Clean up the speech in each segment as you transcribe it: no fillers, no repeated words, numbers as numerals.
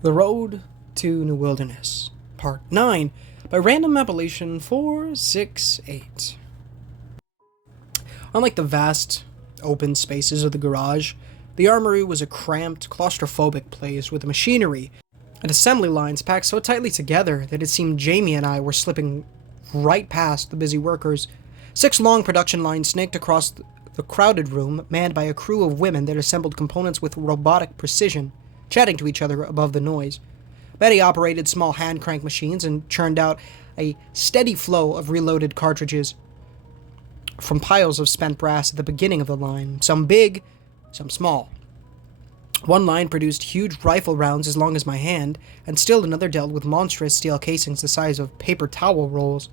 The Road to New Wilderness, Part 9, by random appellation 468. Unlike the vast, open spaces of the garage, the armory was a cramped, claustrophobic place with machinery and assembly lines packed so tightly together that it seemed Jamie and I were slipping right past the busy workers. 6 long production lines snaked across the crowded room, manned by a crew of women that assembled components with robotic precision, chatting to each other above the noise. Betty operated small hand crank machines and churned out a steady flow of reloaded cartridges from piles of spent brass at the beginning of the line, some big, some small. One line produced huge rifle rounds as long as my hand, and still another dealt with monstrous steel casings the size of paper towel rolls,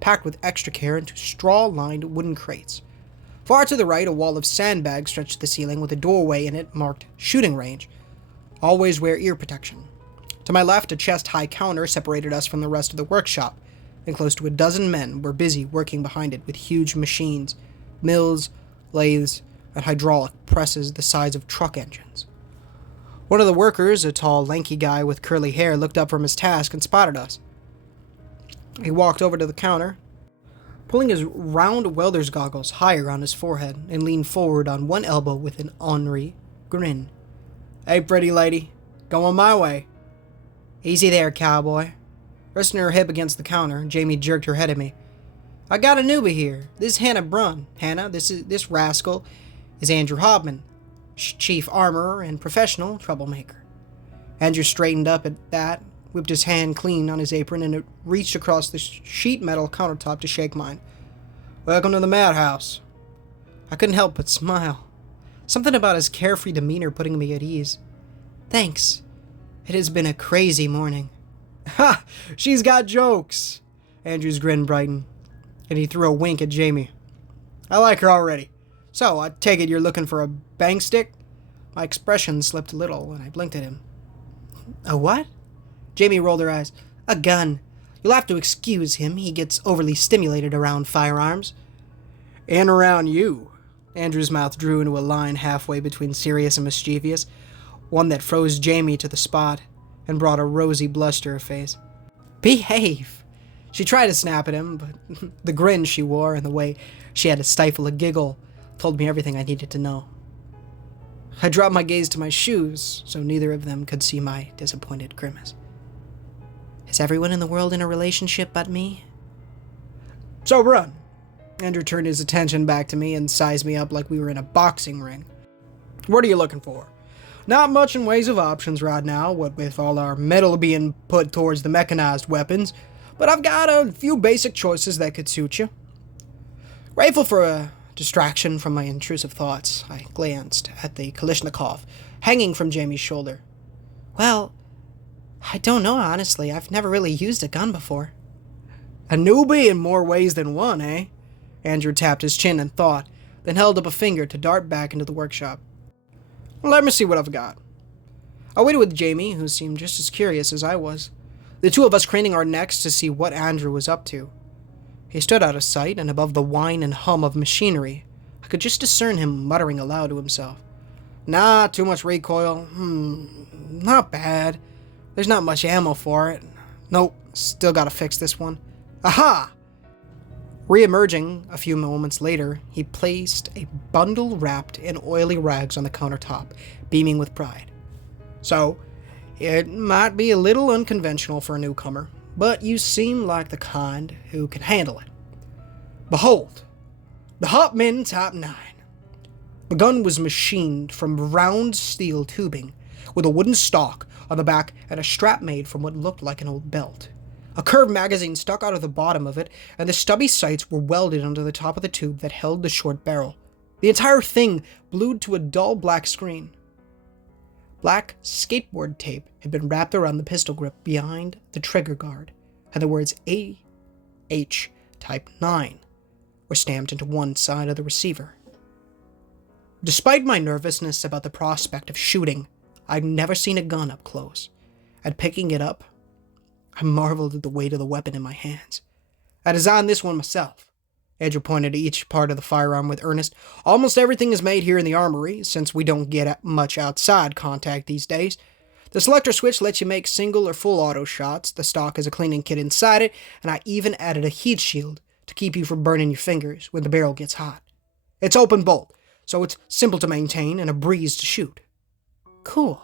packed with extra care into straw-lined wooden crates. Far to the right, a wall of sandbags stretched to the ceiling with a doorway in it marked shooting range. Always wear ear protection. To my left, a chest-high counter separated us from the rest of the workshop, and close to a dozen men were busy working behind it with huge machines, mills, lathes, and hydraulic presses the size of truck engines. One of the workers, a tall, lanky guy with curly hair, looked up from his task and spotted us. He walked over to the counter, pulling his round welder's goggles higher on his forehead, and leaned forward on one elbow with an ornery grin. "Hey, pretty lady. Going my way." "Easy there, cowboy." Resting her hip against the counter, Jamie jerked her head at me. "I got a newbie here. This is Hannah Brunn. Hannah, this rascal is Andrew Hobman, chief armorer and professional troublemaker." Andrew straightened up at that, whipped his hand clean on his apron, and reached across the sheet metal countertop to shake mine. "Welcome to the madhouse." I couldn't help but smile. Something about his carefree demeanor putting me at ease. "Thanks. It has been a crazy morning." "Ha! She's got jokes!" Andrew's grin brightened, and he threw a wink at Jamie. "I like her already. So, I take it you're looking for a bang stick?" My expression slipped a little, and I blinked at him. "A what?" Jamie rolled her eyes. "A gun. You'll have to excuse him. He gets overly stimulated around firearms." "And around you." Andrew's mouth drew into a line halfway between serious and mischievous, one that froze Jamie to the spot and brought a rosy blush to her face. "Behave!" She tried to snap at him, but the grin she wore and the way she had to stifle a giggle told me everything I needed to know. I dropped my gaze to my shoes, so neither of them could see my disappointed grimace. "Is everyone in the world in a relationship but me?" "So, run." Andrew turned his attention back to me and sized me up like we were in a boxing ring. "What are you looking for?" "Not much in ways of options right now, what with all our metal being put towards the mechanized weapons, but I've got a few basic choices that could suit you." Grateful for a distraction from my intrusive thoughts, I glanced at the Kalashnikov hanging from Jamie's shoulder. "Well, I don't know, honestly. I've never really used a gun before." "A newbie in more ways than one, eh?" Andrew tapped his chin in thought, then held up a finger to dart back into the workshop. "Let me see what I've got." I waited with Jamie, who seemed just as curious as I was, the two of us craning our necks to see what Andrew was up to. He stood out of sight, and above the whine and hum of machinery, I could just discern him muttering aloud to himself. "Nah, too much recoil. Not bad. There's not much ammo for it. Nope, still gotta fix this one. Aha!" Re-emerging a few moments later, he placed a bundle wrapped in oily rags on the countertop, beaming with pride. "So, it might be a little unconventional for a newcomer, but you seem like the kind who can handle it. Behold, the Hopman Type 9. The gun was machined from round steel tubing, with a wooden stock on the back and a strap made from what looked like an old belt. A curved magazine stuck out of the bottom of it, and the stubby sights were welded onto the top of the tube that held the short barrel. The entire thing glued to a dull black screen. Black skateboard tape had been wrapped around the pistol grip behind the trigger guard, and the words AH Type 9 were stamped into one side of the receiver. Despite my nervousness about the prospect of shooting, I'd never seen a gun up close, and picking it up, I marveled at the weight of the weapon in my hands. "I designed this one myself." Andrew pointed to each part of the firearm with earnest. "Almost everything is made here in the armory, since we don't get much outside contact these days. The selector switch lets you make single or full auto shots. The stock has a cleaning kit inside it, and I even added a heat shield to keep you from burning your fingers when the barrel gets hot. It's open bolt, so it's simple to maintain and a breeze to shoot. Cool.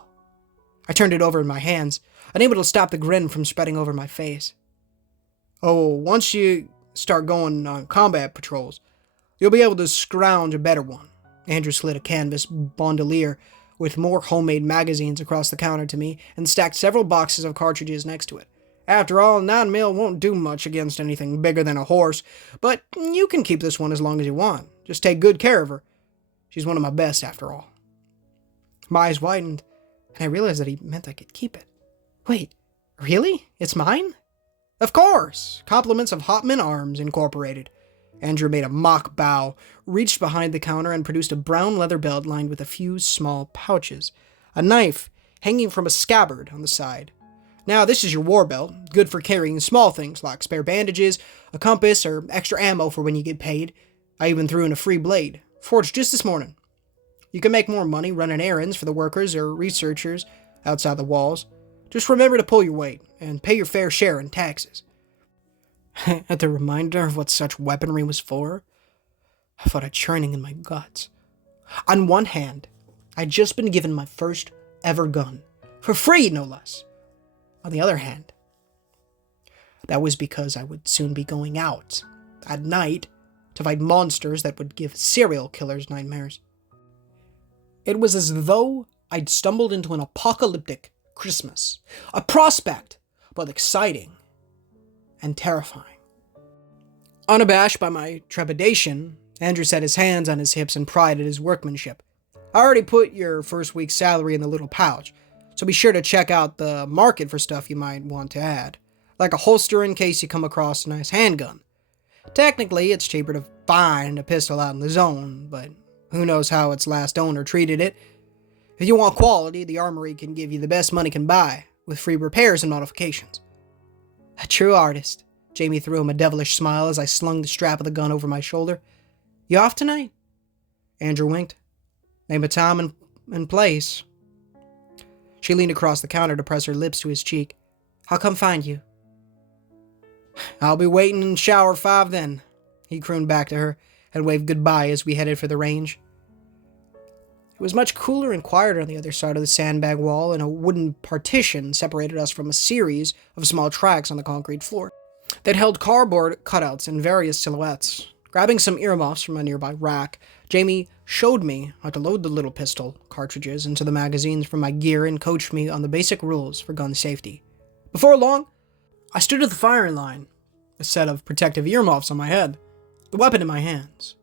I turned it over in my hands, unable to stop the grin from spreading over my face. Oh, once you start going on combat patrols, you'll be able to scrounge a better one. Andrew slid a canvas bandolier with more homemade magazines across the counter to me and stacked several boxes of cartridges next to it. After all, 9mm won't do much against anything bigger than a horse, but you can keep this one as long as you want. Just take good care of her. She's one of my best, after all. My eyes widened, and I realized that he meant I could keep it. Wait, really? It's mine? Of course! Compliments of Hotman Arms, Incorporated. Andrew made a mock bow, reached behind the counter, and produced a brown leather belt lined with a few small pouches. A knife hanging from a scabbard on the side. Now, this is your war belt, good for carrying small things like spare bandages, a compass, or extra ammo for when you get paid. I even threw in a free blade, forged just this morning. You can make more money running errands for the workers or researchers outside the walls. Just remember to pull your weight, and pay your fair share in taxes. At the reminder of what such weaponry was for, I felt a churning in my guts. On one hand, I'd just been given my first ever gun, for free no less. On the other hand, that was because I would soon be going out, at night, to fight monsters that would give serial killers nightmares. It was as though I'd stumbled into an apocalyptic Christmas, a prospect, both exciting and terrifying. Unabashed by my trepidation, Andrew set his hands on his hips and prided his workmanship. I already put your first week's salary in the little pouch, so be sure to check out the market for stuff you might want to add, like a holster in case you come across a nice handgun. Technically, it's cheaper to find a pistol out in the zone, but who knows how its last owner treated it. If you want quality, the armory can give you the best money can buy, with free repairs and modifications. A true artist. Jamie threw him a devilish smile as I slung the strap of the gun over my shoulder. You off tonight? Andrew winked. Name a time and place. She leaned across the counter to press her lips to his cheek. I'll come find you. I'll be waiting in shower 5 then. He crooned back to her and waved goodbye as we headed for the range. It was much cooler and quieter on the other side of the sandbag wall, and a wooden partition separated us from a series of small tracks on the concrete floor that held cardboard cutouts in various silhouettes. Grabbing some earmuffs from a nearby rack, Jamie showed me how to load the little pistol cartridges into the magazines from my gear and coached me on the basic rules for gun safety. Before long, I stood at the firing line, a set of protective earmuffs on my head, the weapon in my hands.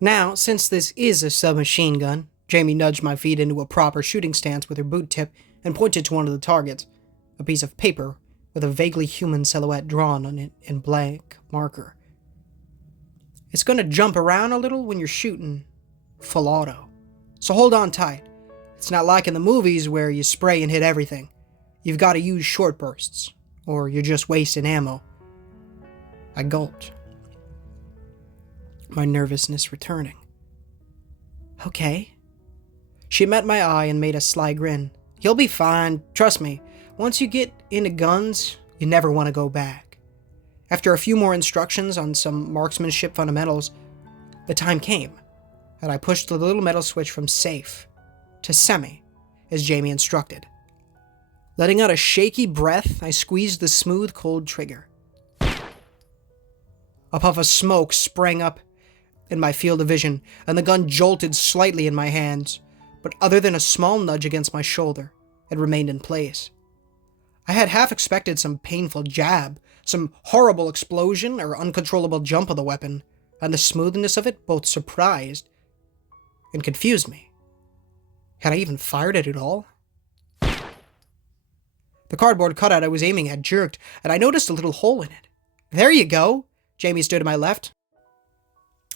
Now, since this is a submachine gun, Jamie nudged my feet into a proper shooting stance with her boot tip and pointed to one of the targets, a piece of paper with a vaguely human silhouette drawn on it in blank marker. It's going to jump around a little when you're shooting full auto, so hold on tight. It's not like in the movies where you spray and hit everything. You've got to use short bursts, or you're just wasting ammo. I gulped, my nervousness returning. Okay. She met my eye and made a sly grin. You'll be fine, trust me. Once you get into guns, you never want to go back. After a few more instructions on some marksmanship fundamentals, the time came, and I pushed the little metal switch from safe to semi, as Jamie instructed. Letting out a shaky breath, I squeezed the smooth, cold trigger. A puff of smoke sprang up in my field of vision, and the gun jolted slightly in my hands, but other than a small nudge against my shoulder, it remained in place. I had half expected some painful jab, some horrible explosion or uncontrollable jump of the weapon, and the smoothness of it both surprised and confused me. Had I even fired it at all? The cardboard cutout I was aiming at jerked, and I noticed a little hole in it. There you go! Jamie stood to my left,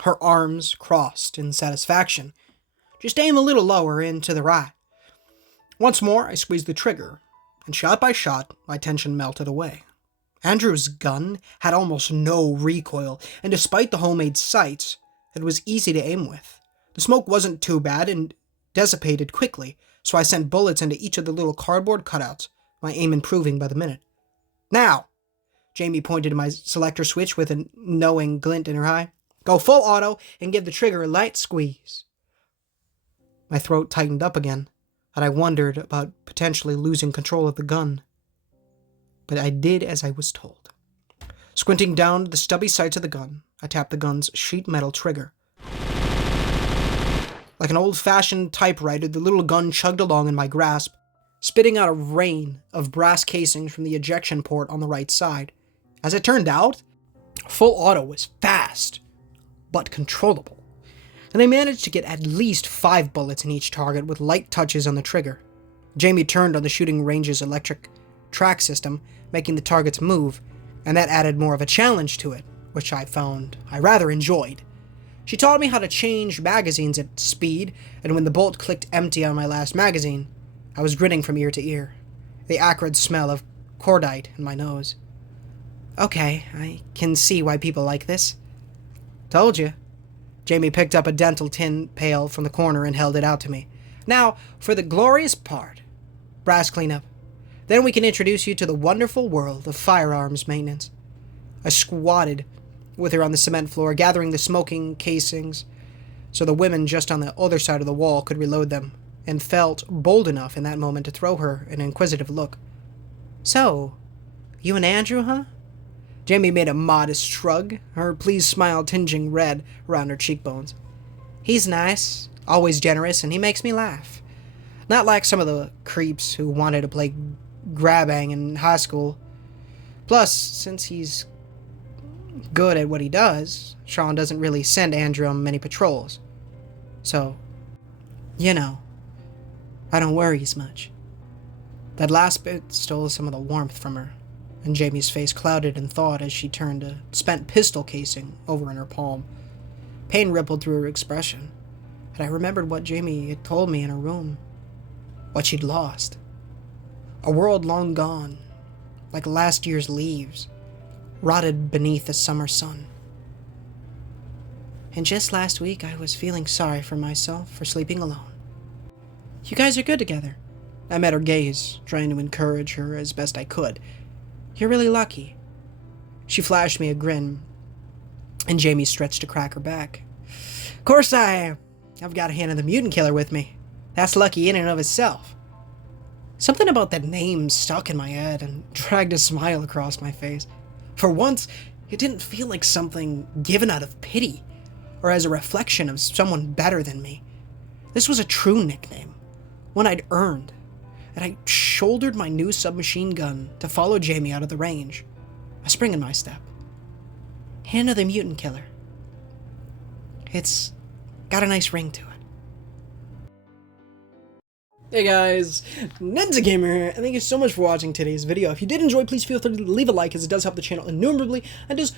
her arms crossed in satisfaction. Just aim a little lower and to the right. Once more, I squeezed the trigger, and shot by shot, my tension melted away. Andrew's gun had almost no recoil, and despite the homemade sights, it was easy to aim with. The smoke wasn't too bad and dissipated quickly, so I sent bullets into each of the little cardboard cutouts, my aim improving by the minute. Now, Jamie pointed to my selector switch with a knowing glint in her eye. Go full auto and give the trigger a light squeeze. My throat tightened up again, and I wondered about potentially losing control of the gun. But I did as I was told. Squinting down the stubby sights of the gun, I tapped the gun's sheet metal trigger. Like an old-fashioned typewriter, the little gun chugged along in my grasp, spitting out a rain of brass casings from the ejection port on the right side. As it turned out, full auto was fast, but controllable, and I managed to get at least 5 bullets in each target with light touches on the trigger. Jamie turned on the shooting range's electric track system, making the targets move, and that added more of a challenge to it, which I found I rather enjoyed. She taught me how to change magazines at speed, and when the bolt clicked empty on my last magazine, I was grinning from ear to ear, the acrid smell of cordite in my nose. Okay, I can see why people like this. Told you. Jamie picked up a dental tin pail from the corner and held it out to me. Now, for the glorious part. Brass cleanup. Then we can introduce you to the wonderful world of firearms maintenance. I squatted with her on the cement floor, gathering the smoking casings so the women just on the other side of the wall could reload them, and felt bold enough in that moment to throw her an inquisitive look. So, you and Andrew, huh? Jamie made a modest shrug, her pleased smile tinging red around her cheekbones. He's nice, always generous, and he makes me laugh. Not like some of the creeps who wanted to play grab-bang in high school. Plus, since he's good at what he does, Sean doesn't really send Andrew on many patrols. So, you know, I don't worry as much. That last bit stole some of the warmth from her, and Jamie's face clouded in thought as she turned a spent pistol casing over in her palm. Pain rippled through her expression, and I remembered what Jamie had told me in her room. What she'd lost. A world long gone, like last year's leaves, rotted beneath the summer sun. And just last week I was feeling sorry for myself for sleeping alone. You guys are good together. I met her gaze, trying to encourage her as best I could. You're really lucky. She flashed me a grin, and Jamie stretched to crack her back. Of course I am. I've got a hand of the mutant killer with me. That's lucky in and of itself. Something about that name stuck in my head and dragged a smile across my face. For once, it didn't feel like something given out of pity, or as a reflection of someone better than me. This was a true nickname, one I'd earned, and I shouldered my new submachine gun to follow Jamie out of the range, a spring in my step. Hand of the mutant killer. It's got a nice ring to it. Hey guys, Ned's Gamer here, and thank you so much for watching today's video. If you did enjoy, please feel free to leave a like, as it does help the channel innumerably, and does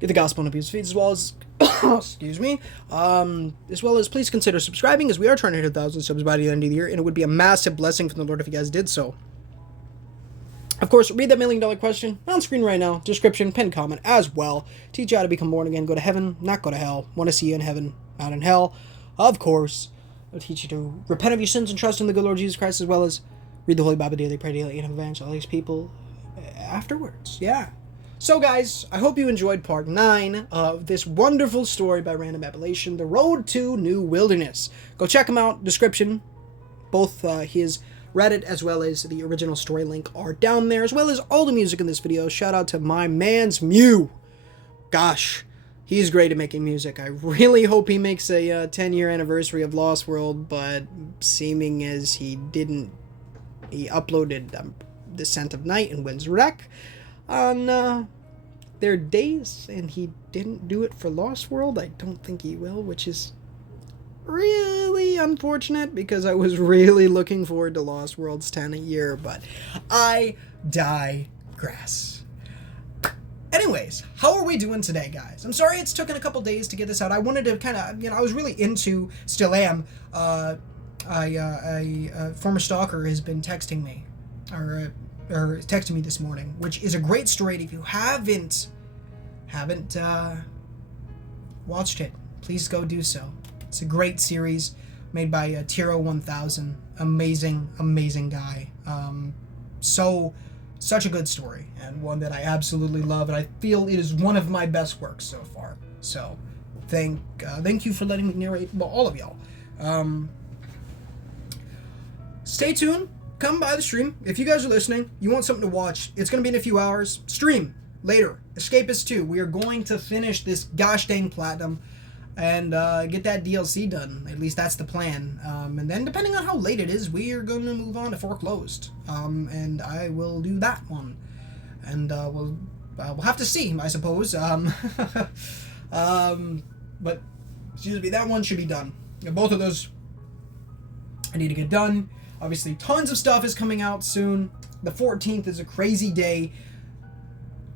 get the gospel and abuse feeds, as well as, excuse me, as well as please consider subscribing, as we are trying to hit 1,000 subs by the end of the year, and it would be a massive blessing from the Lord if you guys did so. Of course, read that $1 million question on screen right now, description, pinned comment as well. Teach you how to become born again, go to heaven, not go to hell. Want to see you in heaven, not in hell. Of course, I'll teach you to repent of your sins and trust in the good Lord Jesus Christ, as well as read the Holy Bible daily, pray daily, and evangelize people afterwards. Yeah. So guys, I hope you enjoyed part 9 of this wonderful story by Random Appellation, The Road to New Wilderness. Go check him out, description. Both his Reddit as well as the original story link are down there, as well as all the music in this video. Shout out to my man's Mew. Gosh, he's great at making music. I really hope he makes a 10-year anniversary of Lost World, but seeming as he didn't, he uploaded Descent of Night and Wind's Wreck on their days, and he didn't do it for Lost World. I don't think he will, which is really unfortunate, because I was really looking forward to Lost World's 10 a year, but I digress. Anyways, how are we doing today, guys? I'm sorry it's taken a couple days to get this out. I wanted to kind of, I was really into, still am, a former stalker has been texting me, or texting me this morning, which is a great story. If you haven't watched it, please go do so. It's a great series made by Tiro 1000. Amazing guy. Such a good story, and one that I absolutely love, and I feel it is one of my best works so far. So, thank you for letting me narrate, well, all of y'all. Stay tuned. Come by the stream. If you guys are listening, you want something to watch, it's going to be in a few hours. Stream later. Escapist 2. We are going to finish this gosh dang platinum and get that DLC done. At least that's the plan. And then depending on how late it is, we are going to move on to Foreclosed. And I will do that one. And we'll have to see, I suppose. But excuse me, that one should be done. Both of those I need to get done. Obviously, tons of stuff is coming out soon. The 14th is a crazy day.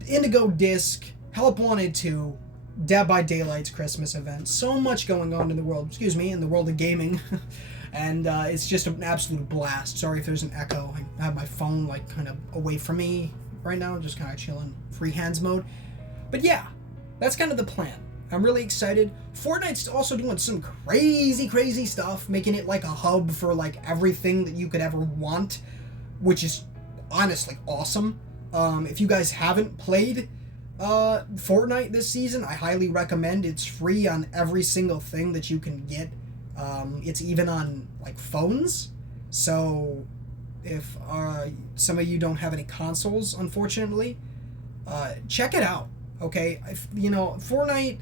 Indigo Disc, Help Wanted 2, Dead by Daylight's Christmas event. So much going on in the world, in the world of gaming. And it's just an absolute blast. Sorry if there's an echo. I have my phone like kind of away from me right now, just kind of chilling, free hands mode. But yeah, that's kind of the plan. I'm really excited. Fortnite's also doing some crazy stuff, making it like a hub for like everything that you could ever want, which is honestly awesome. If you guys haven't played Fortnite this season, I highly recommend. It's free on every single thing that you can get. It's even on like phones. So if some of you don't have any consoles, unfortunately, check it out. Okay, Fortnite,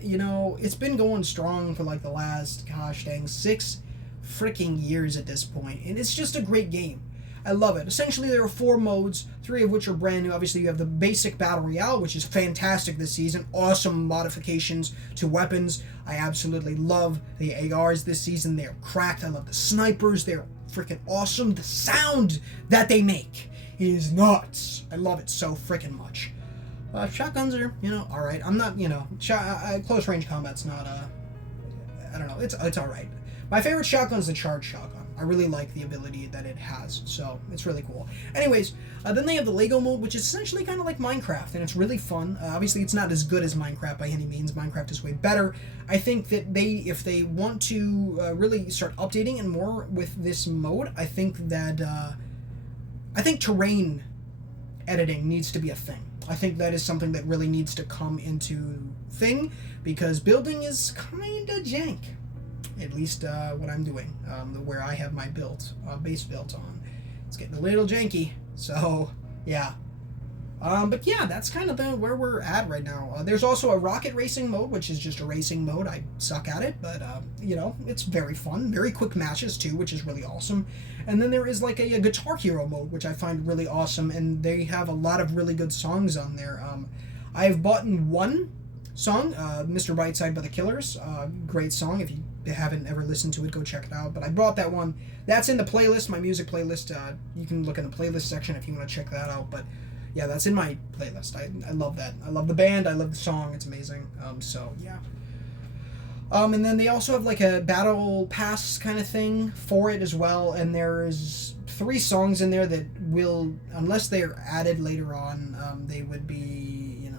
it's been going strong for like the last, gosh dang, 6 freaking years at this point, and it's just a great game. I love it. Essentially, there are 4 modes, 3 of which are brand new. Obviously, you have the basic Battle Royale, which is fantastic this season. Awesome modifications to weapons. I absolutely love the ARs this season. They're cracked. I love the snipers. They're freaking awesome. The sound that they make is nuts. I love it so freaking much. Shotguns are, alright. I'm not, close range combat's not, I don't know, it's alright. My favorite shotgun is the charged shotgun. I really like the ability that it has, so it's really cool. Anyways, then they have the Lego mode, which is essentially kind of like Minecraft, and it's really fun. Obviously, it's not as good as Minecraft by any means. Minecraft is way better. I think that if they want to really start updating and more with this mode, I think terrain editing needs to be a thing. I think that is something that really needs to come into thing, because building is kind of jank. At least what I'm doing, where I have my base built on. It's getting a little janky, so yeah. But yeah, that's kind of where we're at right now. There's also a rocket racing mode, which is just a racing mode. I suck at it, but it's very fun. Very quick matches too, which is really awesome. And then there is like a Guitar Hero mode, which I find really awesome, and they have a lot of really good songs on there. I've bought one song, Mr. Brightside by the Killers. Great song. If you haven't ever listened to it, go check it out. But I brought that one. That's in the playlist, my music playlist. You can look in the playlist section if you want to check that out. But yeah, that's in my playlist. I love that. I love the band. I love the song. It's amazing. So yeah. And then they also have like a battle pass kind of thing for it as well. And there's 3 songs in there that will, unless they're added later on, they would be,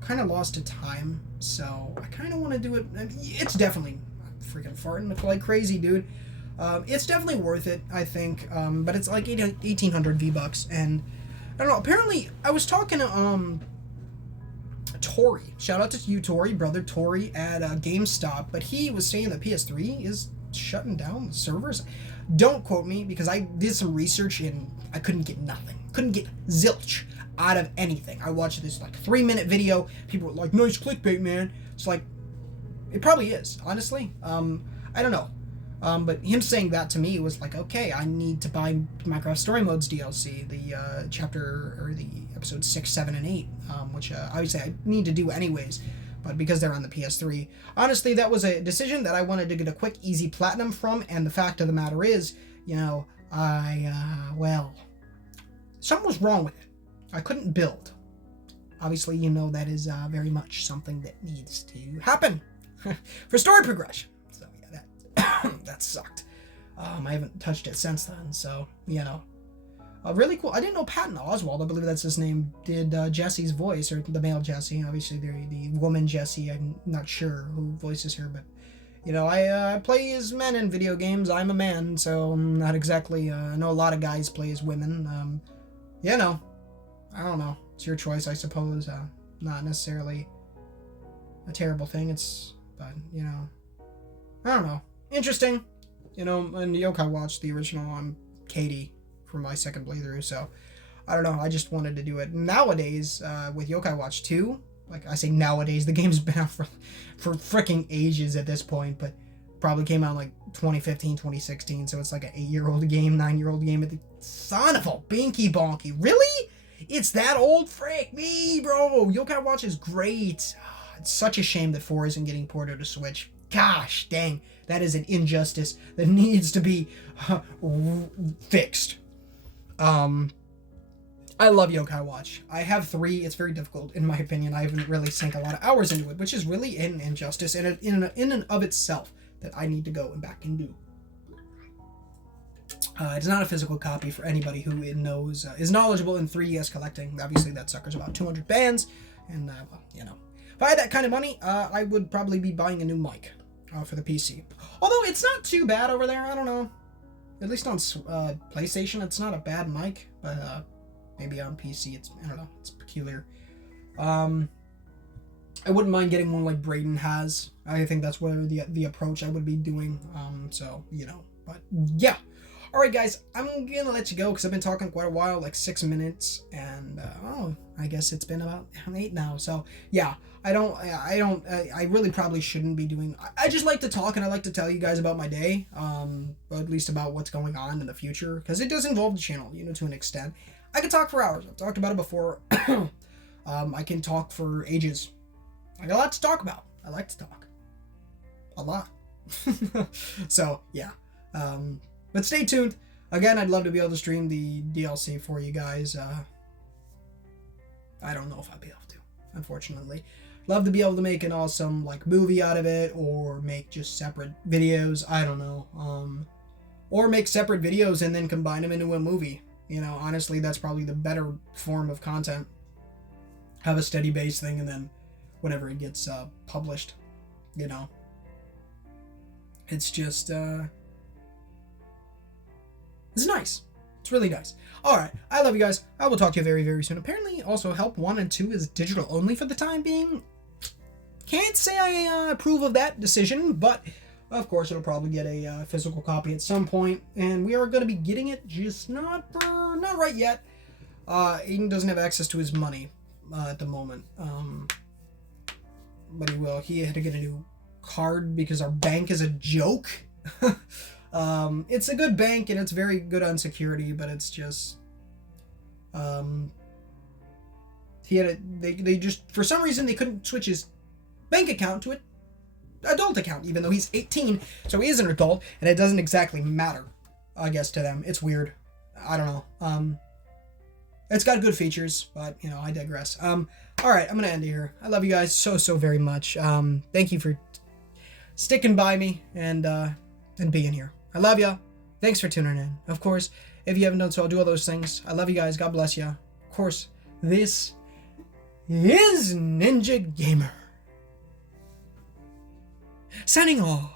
kind of lost to time. So I kind of want to do it. It's definitely, I'm freaking farting like crazy, dude. It's definitely worth it, I think. But it's like 1,800 V-Bucks, and I don't know. Apparently, I was talking to Tori. Shout out to you, Tori, brother Tori at GameStop. But he was saying that PS3 is shutting down the servers. Don't quote me, because I did some research and I couldn't get nothing. Couldn't get zilch out of anything. I watched this like 3-minute video. People were like, "Nice clickbait, man." It's like, it probably is, honestly. I don't know. But him saying that to me was like, okay, I need to buy Minecraft Story Modes DLC, the chapter, or the episode 6, 7, and 8, which obviously I need to do anyways, but because they're on the PS3. Honestly, that was a decision that I wanted to get a quick, easy platinum from, and the fact of the matter is, something was wrong with it. I couldn't build. Obviously, that is very much something that needs to happen for story progression. So yeah, that sucked. I haven't touched it since then, so really cool. I didn't know Patton Oswalt, I believe that's his name, did Jesse's voice, or the male Jesse. Obviously, the woman Jesse, I'm not sure who voices her, but You know, I play as men in video games. I'm a man, so I'm not exactly, I know a lot of guys play as women. You know, I don't know. It's your choice, I suppose. Not necessarily a terrible thing. But, you know, I don't know. Interesting. You know, in Yokai Watch, the original, I'm Katie for my second playthrough, so I don't know. I just wanted to do it. Nowadays, with Yokai Watch 2, like I say nowadays, the game's been out for freaking ages at this point, but probably came out like 2015, 2016, so it's like an 8-year-old game, 9-year-old game. Son of a binky bonky. Really? It's that old? Frick me, bro. Yokai Watch is great. It's such a shame that 4 isn't getting ported to Switch. Gosh dang, that is an injustice that needs to be fixed. I love Yokai Watch. I have 3. It's very difficult, in my opinion. I haven't really sunk a lot of hours into it, which is really an injustice in and of itself that I need to go and back and do. It's not a physical copy for anybody who knows, is knowledgeable in 3DS collecting. Obviously, that sucker's about 200 bands, and, well, you know. If I had that kind of money, I would probably be buying a new mic for the PC. Although, it's not too bad over there. I don't know. At least on PlayStation, it's not a bad mic, but maybe on PC, I don't know, it's peculiar. I wouldn't mind getting one like Braden has. I think that's where the approach I would be doing. So, you know, but yeah. Alright guys, I'm gonna let you go because I've been talking quite a while, like 6 minutes, and I guess it's been about 8 now. So yeah, I really probably shouldn't be doing. I just like to talk and I like to tell you guys about my day, or at least about what's going on in the future, because it does involve the channel, you know, to an extent. I could talk for hours. I've talked about it before. I can talk for ages. I got a lot to talk about. I like to talk a lot. So yeah. But stay tuned. Again, I'd love to be able to stream the DLC for you guys. I don't know if I'll be able to, unfortunately. Love to be able to make an awesome like movie out of it, or make just separate videos. I don't know. Or make separate videos and then combine them into a movie. You know, honestly, that's probably the better form of content. Have a steady base thing, and then whenever it gets published, you know. It's just it's nice. It's really nice. Alright, I love you guys. I will talk to you very, very soon. Apparently, also, Help 1 and 2 is digital only for the time being. Can't say I approve of that decision, but of course, it'll probably get a physical copy at some point, and we are going to be getting it, just not right yet. Aiden doesn't have access to his money at the moment, but he will. He had to get a new card because our bank is a joke. It's a good bank and it's very good on security, but it's just they just, for some reason, they couldn't switch his bank account to an adult account, even though he's 18, so he is an adult, and it doesn't exactly matter, I guess, to them. It's weird. I don't know. It's got good features, but, you know, I digress. Alright, I'm gonna end it here. I love you guys so very much. Thank you for sticking by me and being here. I love ya. Thanks for tuning in. Of course, if you haven't done so, I'll do all those things. I love you guys. God bless ya. Of course, this is Ninja Gamer. Signing off.